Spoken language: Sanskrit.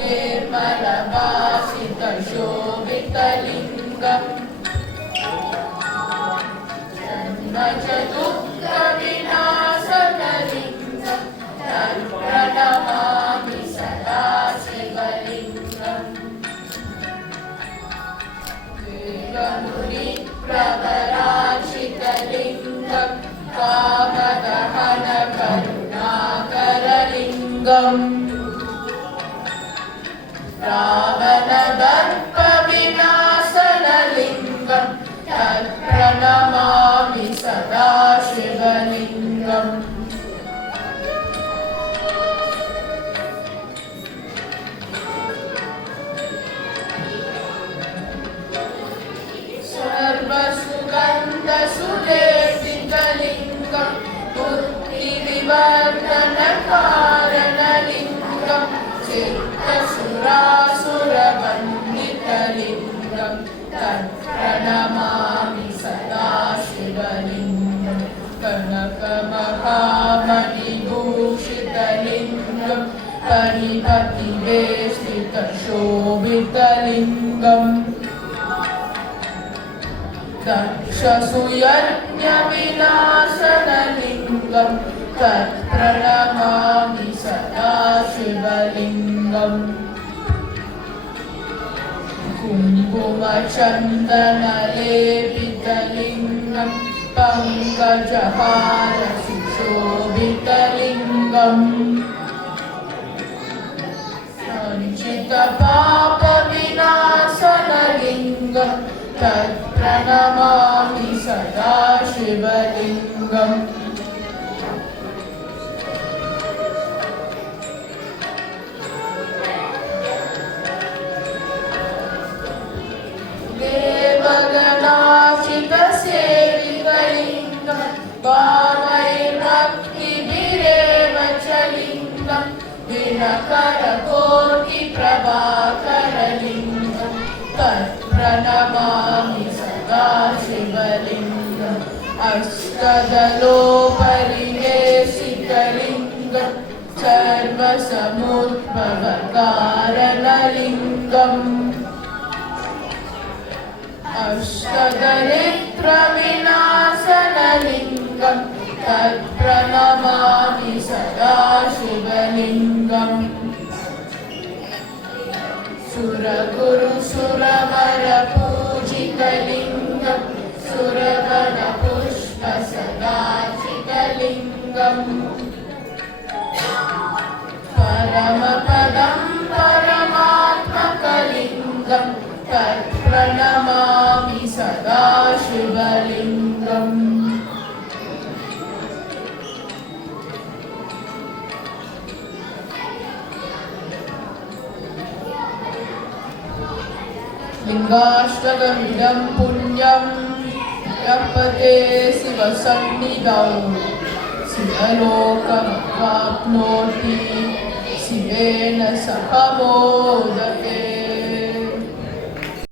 निर्मलभासितशोभितलिङ्गम् जन्मजदुःखविनाशनलिङ्गम् तत्प्रणमामि सदा शिवलिङ्गम् देवमुनिप्रवराचितलिङ्गम् कामदहनकरुणाकरलिङ्गम् रावणदर्पविनाशनलिङ्गम् तत्प्रणमामि सदा शिवलिङ्गम् सर्वसुगन्धसुलेपितलिङ्गम् बुद्धिविवर्धनकारणलिङ्गम् चित्तसुरासुरवन्दितलिङ्गम् तत्प्रणमामि सदा शिवलिङ्गम् कनकमहामणिभूषितलिङ्गम् परिपतिवेष्टितशोभितलिङ्गम् दक्षसुयज्ञविनाशनलिङ्गम् तत्प्रणमामि सदा शिवलिङ्गम् कुङ्कुमचन्दनलेपितलिङ्गम् पङ्कजहारसुशोभितलिङ्गम् सञ्चितपापविनाशनलिङ्गम् तत्प्रणमामि सदा शिवलिङ्गम् देवगणाचितसेवितलिङ्गम् वामैर्भक्तिभिरेव च लिङ्गम् दिनकरकोटिप्रभाकरलिङ्गम् तत्प्रणमामि सदा शिवलिङ्गम् अष्टदलोपरिवेशितलिङ्गम् सर्वसमुद्भवकारणलिङ्गम् अष्टदरिद्रविनाशनलिङ्गम् तत्प्रणमामि सदा शिवलिङ्गम् सुरगुरुसुरवरपूजितलिङ्गम् सुरवरपुष्पसदाचितलिङ्गम् परमपदं परमात्मकलिङ्गम् तत्प्रणमामि सदा शिवलिङ्गम् लिङ्गाष्टकमिदं पुण्यं यपते शिवसन्निधौ शिवलोकमवाप्नोति शिवेन सह मोदते